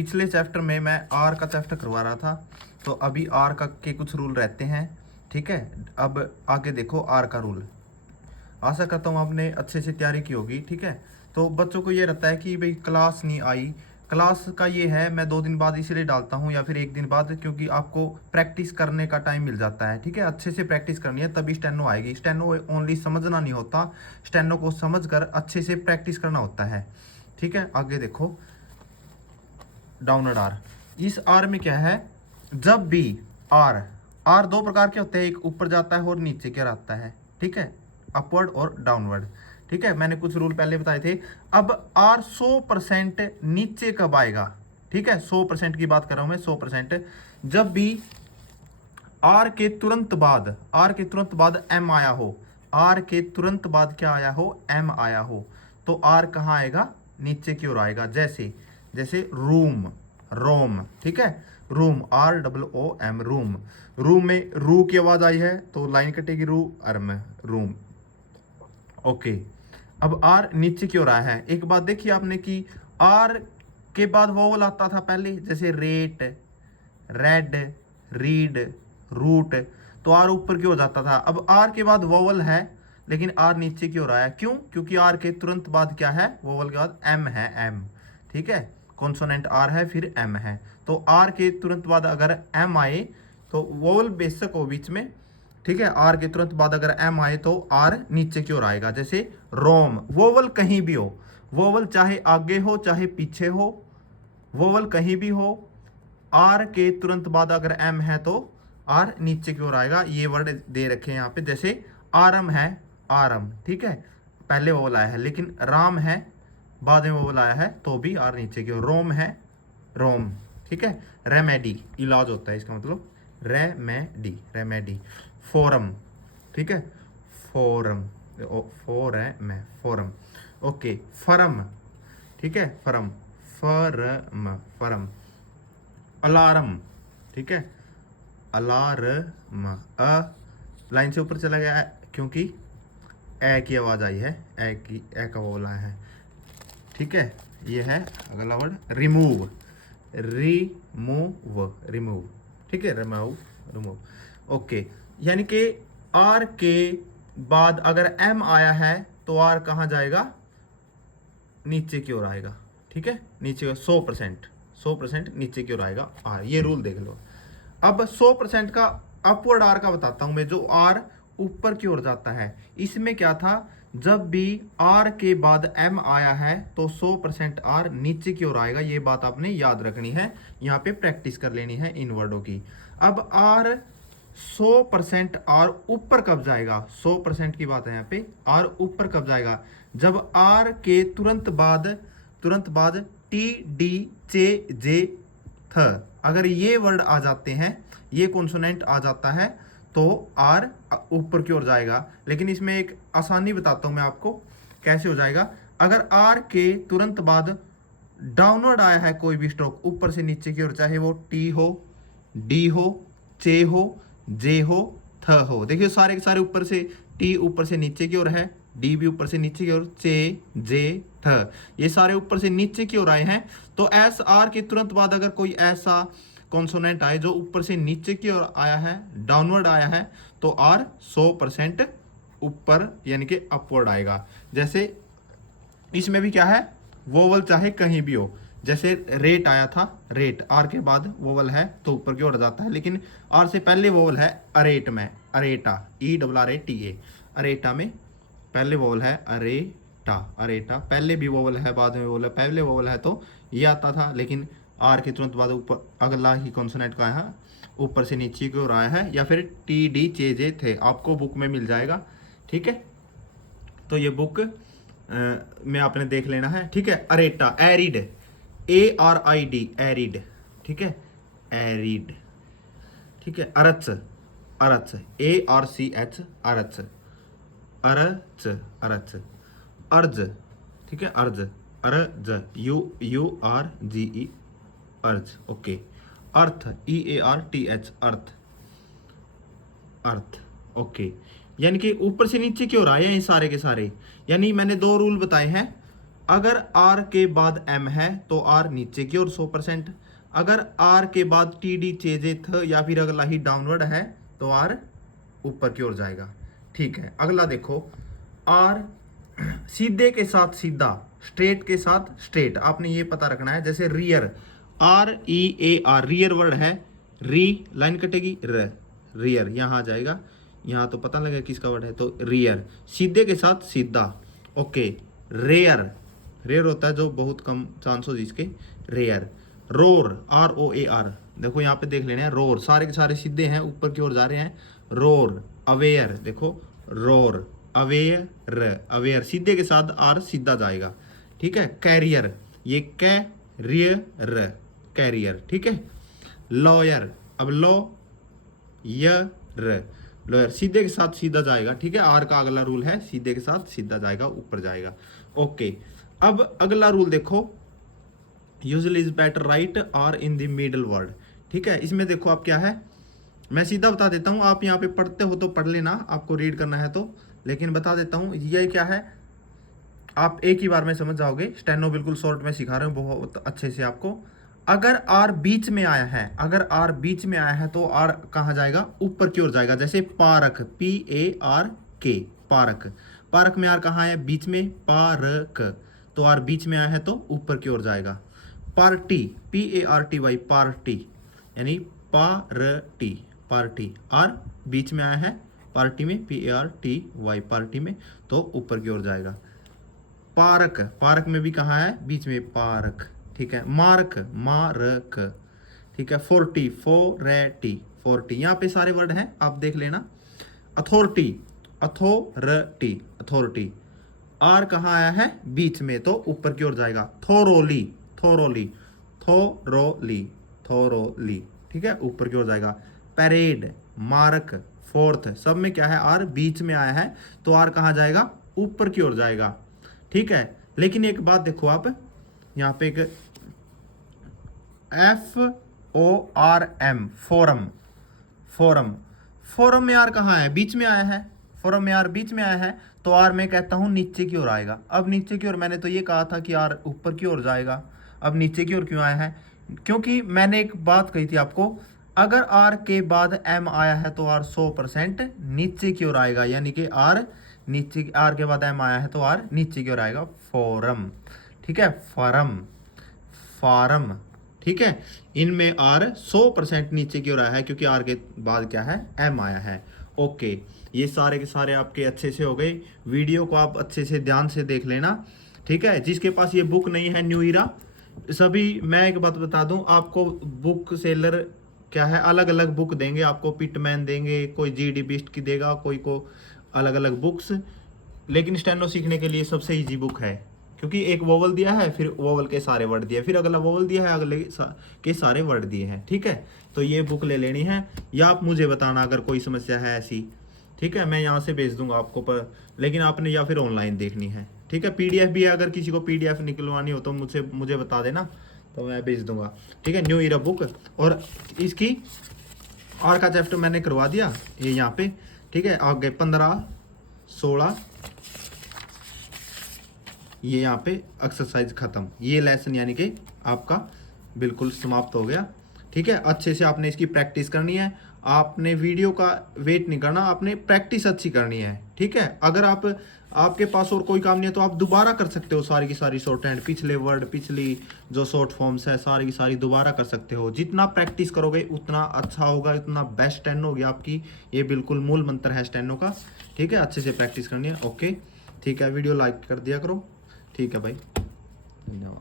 पिछले चैप्टर में मैं आर का चैप्टर करवा रहा था, तो अभी आर का के कुछ रूल रहते हैं। ठीक है, अब आगे देखो आर का रूल। आशा करता हूँ आपने अच्छे से तैयारी की होगी। ठीक है, तो बच्चों को ये रहता है कि भाई क्लास नहीं आई। क्लास का ये है, मैं 2 दिन बाद इसलिए डालता हूँ या फिर 1 दिन बाद, क्योंकि आपको प्रैक्टिस करने का टाइम मिल जाता है। ठीक है, अच्छे से प्रैक्टिस करनी है तभी स्टेनो आएगी। स्टेनो ओनली समझना नहीं होता, स्टेनो को समझकर अच्छे से प्रैक्टिस करना होता है। ठीक है, आगे देखो डाउनवर्ड आर। इस आर में क्या है, जब भी आर आर दो प्रकार के होते हैं, एक ऊपर जाता है और नीचे की ओर आता है। ठीक है, अपवर्ड और डाउनवर्ड। ठीक है, मैंने कुछ रूल पहले बताए थे। अब आर 100% नीचे कब आएगा? ठीक है, 100% की बात कर रहा हूं मैं, 100%। जब भी आर के तुरंत बाद एम आया हो, आर के तुरंत बाद क्या आया हो, एम आया हो, तो आर कहाँ आएगा? नीचे की ओर आएगा। जैसे जैसे रूम, रोम। ठीक है, रूम, ROOM, रूम। रूम में रू की आवाज आई है तो लाइन कटेगी, रू अर्म, रूम। ओके, अब आर नीचे की ओर आया है। एक बात देखिए आपने कि आर के बाद वोवल आता था पहले, जैसे रेट, रेड, रीड, रूट, तो आर ऊपर की ओर जाता था। अब आर के बाद वोवल है लेकिन आर नीचे की ओर आया। क्यों? क्योंकि आर के तुरंत बाद क्या है? वोवल के बाद एम है, एम। ठीक है, कॉन्सोनेंट आर है फिर एम है, तो आर के तुरंत बाद अगर एम आए तो वोवल बेशक हो बीच में। ठीक है, आर के तुरंत बाद अगर एम आए तो आर नीचे की ओर आएगा। जैसे रोम, वोवल कहीं भी हो, वोवल चाहे आगे हो चाहे पीछे हो, वोवल कहीं भी हो, आर के तुरंत बाद अगर एम है तो आर नीचे की ओर आएगा। ये वर्ड दे रखे हैं यहाँ पे, जैसे आरम है, आरम। ठीक है, पहले वोवल आया है, लेकिन राम है बाद में वोवल आया है तो भी आर नीचे की ओर। रोम है, रोम। ठीक है, रेमेडी, इलाज होता है इसका मतलब, रेमेडी, रेमेडी। फोरम, ठीक है, forum, forum, forum. Okay, form, ठीक है, फरम, फरम, फरम। अलार्म, ठीक है, अलार्म। लाइन से ऊपर चला गया है क्योंकि ए की आवाज आई है, ए का बोला है। ठीक है, ये है अगला वर्ड रिमूव, रिमूव, रिमूव। ठीक है, रिमूव, रिमूव। ओके, यानी कि आर के बाद अगर एम आया है तो आर कहाँ जाएगा? नीचे की ओर आएगा। ठीक है, नीचे 100% नीचे की ओर आएगा आर। ये रूल देख लो। अब 100% का अपवर्ड आर का बताता हूं मैं, जो आर ऊपर की ओर जाता है। इसमें क्या था, जब भी आर के बाद एम आया है तो 100% आर नीचे की ओर आएगा। ये बात आपने याद रखनी है, यहाँ पे प्रैक्टिस कर लेनी है इन वर्डों की। अब आर 100% आर ऊपर कब जाएगा? 100% की बात है यहाँ पे। आर ऊपर कब जाएगा? जब आर के तुरंत बाद टी, डी, चे, जे, थ, अगर ये वर्ड आ जाते हैं, ये कॉन्सोनेंट आ जाता है तो आर ऊपर की ओर जाएगा। लेकिन इसमें एक आसानी बताता हूं मैं आपको कैसे हो जाएगा। अगर आर के तुरंत बाद डाउनवर्ड आया है कोई भी स्ट्रोक ऊपर से नीचे की ओर, चाहे वो टी हो, डी हो, चे हो, जे हो, थ हो, देखिए सारे के सारे ऊपर से, टी ऊपर से नीचे की ओर है, डी भी ऊपर से नीचे की ओर, चे, जे, थ, ये सारे ऊपर से नीचे की ओर आए हैं। तो एस आर के तुरंत बाद अगर कोई ऐसा कॉन्सोनेंट आए जो ऊपर से नीचे की ओर आया है, डाउनवर्ड आया है, तो आर 100% ऊपर यानी कि अपवर्ड आएगा। जैसे इसमें भी क्या है, वोवल चाहे कहीं भी हो। जैसे रेट आया था, रेट आर के बाद वोवल है तो ऊपर की ओर जाता है, लेकिन आर से पहले वोवल है अरेट में, अरेटा, ERRATA, अरेटा में पहले वोवल है अरेटा, अरेटा पहले भी वोवल है बाद में वोवल है, पहले वोवल है तो ये आता था, लेकिन आर के तुरंत बाद ऊपर अगला ही कॉन्सोनेंट का है, ऊपर से नीचे की ओर आया है, या फिर टी, डी, चे, जे थे, आपको बुक में मिल जाएगा। ठीक है, तो ये बुक में आपने देख लेना है। ठीक है, अरेटा, एरिड, ARID, एरिड। ठीक है, एरिड। ठीक है, अरच, अरच, ARCH, अरच, अरच, अरच, अर्ज। ठीक है, अर्ज, अर्ज, URGE, अर्ज। ओके, अर्थ, EARTH, अर्थ, अर्थ। ओके, यानी कि ऊपर से नीचे की ओर आए हैं ये सारे के सारे। यानी मैंने 2 रूल बताए हैं, अगर आर के बाद एम है तो आर नीचे की ओर 100%, अगर आर के बाद टी डी चेजित या फिर अगला ही डाउनवर्ड है तो आर ऊपर की ओर जाएगा। ठीक है, अगला देखो, आर सीधे के साथ सीधा, स्ट्रेट के साथ स्ट्रेट, आपने ये पता रखना है। जैसे rear, R E A R, rear word है, री लाइन कटेगी, र रियर यहाँ आ जाएगा, यहाँ तो पता लगेगा किसका वर्ड है, तो रियर, सीधे के साथ सीधा। ओके, रेयर, रेयर होता है जो बहुत कम चांस हो जिसके, rare. Roar, R O A R, देखो यहाँ पे देख लेना है, रोर, सारे के सारे सीधे हैं, ऊपर की ओर जा रहे हैं, रोर। अवेयर, देखो रोर, अवेयर, अवेयर, सीधे के साथ आर सीधा जाएगा। ठीक है, कैरियर, ये कैरियर, कैरियर। ठीक है, लॉयर, अब लो यर, लॉयर, सीधे के साथ सीधा जाएगा। ठीक है, आर का अगला रूल है सीधे के साथ सीधा जाएगा, ऊपर जाएगा। ओके, अब अगला रूल देखो, usually is better write R in the middle word. ठीक है, इसमें देखो आप क्या है, मैं सीधा बता देता हूँ, आप यहाँ पे पढ़ते हो तो पढ़ लेना, आपको रीड करना है तो, लेकिन बता देता हूँ ये क्या है, आप एक ही बार में समझ जाओगे। स्टेनो बिल्कुल शॉर्ट में सिखा रहे हो बहुत अच्छे से आपको। अगर आर बीच में आया है, अगर आर बीच में आया है तो आर कहाँ जाएगा, ऊपर की ओर जाएगा। जैसे पारक, पी ए आर के, पारक, पार्क में आर कहाँ है, बीच में, पार्क, तो आर बीच में आया है तो ऊपर की ओर जाएगा। Party, P A R T Y, party, यानी पार्टी, पार्टी, आर बीच में आया है पार्टी में, P A R T Y, party में, तो ऊपर की ओर जाएगा। पार्क, पार्क में भी कहाँ है, बीच में, पार्क। ठीक है, मार्क, मार्क। ठीक है, 40, फोरेटी, 40, यहाँ पे सारे वर्ड हैं, आप देख लेना। अथॉरिटी, अथॉरिटी, अथॉरिटी, आर कहाँ आया है, बीच में, तो ऊपर की ओर जाएगा। Thoroughly, thoroughly, thoroughly, thoroughly. ठीक है, ऊपर की ओर जाएगा। पैरेड, मार्क, फोर्थ, सब में क्या है, आर बीच में आया है तो आर कहाँ जाएगा, ऊपर की ओर जाएगा। ठीक है, लेकिन एक बात देखो आप, यहाँ पे एक F O R M, forum, forum, forum में आर कहाँ है, बीच में आया है, फोरम में आर बीच में आया है तो आर मैं कहता हूँ नीचे की ओर आएगा। अब नीचे की ओर, मैंने तो ये कहा था कि आर ऊपर की ओर जाएगा, अब नीचे की ओर क्यों आया है, क्योंकि मैंने एक बात कही थी आपको, अगर आर के बाद एम आया है तो आर 100% नीचे की ओर आएगा, यानी कि आर नीचे, आर के बाद एम आया है तो आर नीचे की ओर आएगा। फोरम, ठीक है, फॉरम, फार्म। ठीक है, इनमें आर 100% नीचे की ओर आया है क्योंकि आर के बाद क्या है, एम आया है। ओके, ये सारे के सारे आपके अच्छे से हो गए। वीडियो को आप अच्छे से ध्यान से देख लेना। ठीक है, जिसके पास ये बुक नहीं है न्यू ईरा, सभी, मैं एक बात बता दूं आपको, बुक सेलर क्या है, अलग अलग बुक देंगे आपको, पिटमैन देंगे, कोई जीडी बिस्ट की देगा, कोई को अलग अलग बुक्स, लेकिन स्टेनो सीखने के लिए सबसे इजी बुक है, क्योंकि एक वोवल दिया है, फिर वोवल के सारे वर्ड दिए, फिर अगला वोवल दिया है, अगले के सारे वर्ड दिए हैं। ठीक है, तो ये बुक ले लेनी है, या आप मुझे बताना अगर कोई समस्या है ऐसी। ठीक है, मैं यहाँ से भेज दूंगा आपको, पर लेकिन आपने या फिर ऑनलाइन देखनी है। ठीक है, पीडीएफ भी है, अगर किसी को पीडीएफ निकलवानी हो तो मुझे बता देना, तो मैं भेज दूंगा। ठीक है, न्यू ईरा बुक, और इसकी आर का चैप्टर मैंने करवा दिया ये यहाँ पे। ठीक है, आगे 15, 16, ये यहाँ पे एक्सरसाइज खत्म, ये लेसन यानी कि आपका बिल्कुल समाप्त हो गया। ठीक है, अच्छे से आपने इसकी प्रैक्टिस करनी है, आपने वीडियो का वेट नहीं करना, आपने प्रैक्टिस अच्छी करनी है। ठीक है, अगर आपके पास और कोई काम नहीं है तो आप दोबारा कर सकते हो, सारी की सारी शॉर्ट हैंड, पिछले वर्ड, पिछली जो शॉर्ट फॉर्म्स है सारी की सारी दोबारा कर सकते हो। जितना प्रैक्टिस करोगे उतना अच्छा होगा, उतना बेस्ट स्टेनो होगी आपकी, ये बिल्कुल मूल मंत्र है स्टेनो का। ठीक है, अच्छे से प्रैक्टिस करनी है। ओके, ठीक है, वीडियो लाइक कर दिया करो। ठीक है भाई, धन्यवाद।